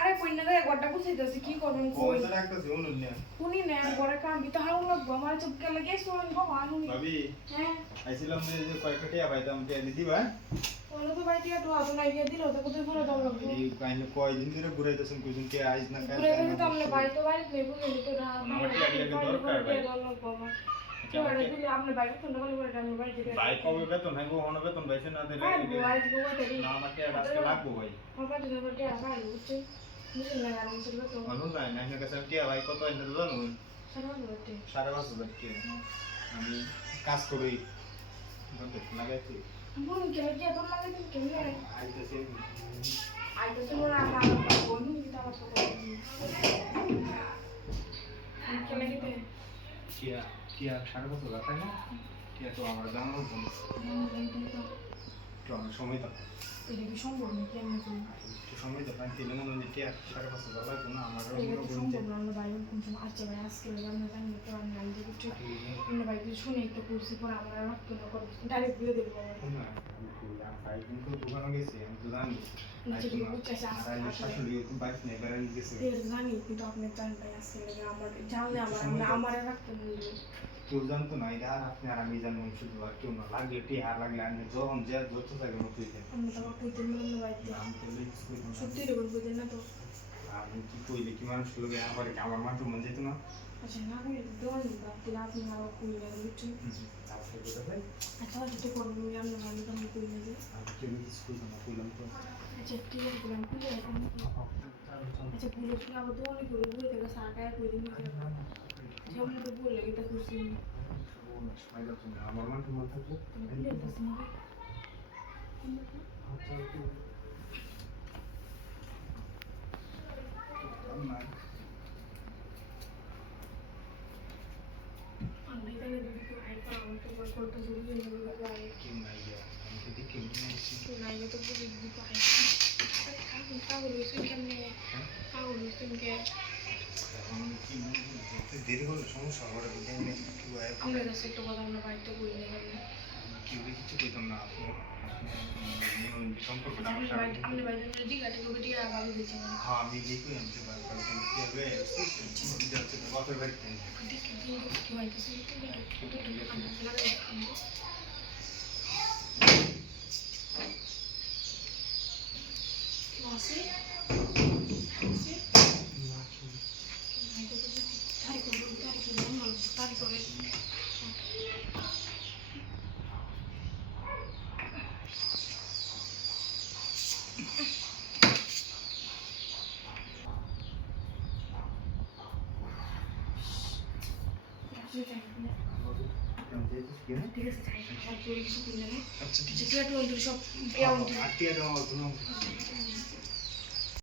আরে কইনা দে গড়টা বুঝাইতাছি কি করবেন কই শুনি না গড়ে কাম বিতা হাউ লাগবো আমার চুপ কে লাগে শুন গো মানু ভাবি হ্যাঁ আইছিলাম যে কয়েকটা টিয়া পাইতাম টিয়া দিবা কোন তো ভাই টিয়া তো আতো নাই গিয়ে দিল তো কোথায় পড়ে দাও লাগবো এই কাহিনী কয়দিন ধরে ঘুরাইতেছেন কইছেন কে আইজ না কাল পুরো কিন্তু তো আমরা বাড়ি তো বাড়ি নেব নেব তো না আমার টিয়া দরকার ভাই কেউড়ে দিলে আপনি বাইরে ফোন করে করে আমি বাড়ি থেকে ভাই কবে বেতন হইবো হন বেতন পাইছে না দেলে হ্যাঁ বয়স গো তেরি না আমার টিয়া আজকে লাগবো ভাই বাবা দিলে বটে আবার উঠছে বুঝলেন না আমি চলবে তো মানুষ নাই না এখানে কাছে টিয়া ভাই কত এনে জানুন সারা বটে 5,500 টিয়া আমি কাজ করি লাগাইছি মন কে লাগে তো লাগে তুমি কেমনে আইতেছে আইতো তো না আমার বন্ধু দিতা আমার তো কে লাগে তে টিয়া টিয়া 5,500 তাই না টিয়া তো আমার জানার জন্য তো আমার সময় দাও এটা কি সম্ভব নাকি আমি তো একটু সময় দাও আমি তিন মনে টিয়া 5,500 লাগবে না আমার এটা তো সম্ভব না আমরা বাইরে কোন সময় আসছে ভাই আজকে আমরা জানি তো আমি আনি দেব একটু আমরা বাইরে শুনে একটু কুরসি পর আমরা রক্ত না করব ডাইরেক্ট দিয়ে দেব না ভাই কিন্তু দোকানে গেছি আমি তো জানি নিচে দিয়ে বুঝছে আসছে শাশুড়ি তো বাইক নিয়ে বেড়াতে গেছে জানি কিন্তু আপনি জানেন ভাই আজকে আমার জানলে আমার রাখতে বলবো কেউ জানতো না এটা আর আপনি আর আমি জানবো শুধু আর কেউ না লাগলে টিয়া আর লাগলে আমি যখন যে যত থাকে মতো আমি তো কইতে না বাইতে আমি তো সত্যি রে বলতে না তো আমি কি কইলে কি মানুষ লোকে আবার আমার মাঠে মন যেত না আচ্ছা না আমি দোন দিলা আপনি আরো কইলে বুঝছেন তারপরে কথা ভাই আচ্ছা যেটা করব আমি আমি তো কইলে যে আমি কেউ কিছু কইতাম না কইলাম তো আচ্ছা ঠিক আছে বললাম কি আচ্ছা পুরো কি আবার দোন করে বলে থেকে সাকায় কই দিন যেমন তো বললে এটা খুশি আমার মাঠে মন থাকবো দেরি হলে সমস্যা হবে আমাদের কাছে একটা কথা আমরা বাড়িতে বলি না কেউ কিছু কইতাম না সম্পর্ক আপনি বাইরে দিঘাটি কবে দিয়ে আবার দিয়েছেন হ্যাঁ আমি দেখি আমি বাপের বাড়িতে কি হয় কিছু ঠিক আছে আচ্ছা ঠিক আছে সব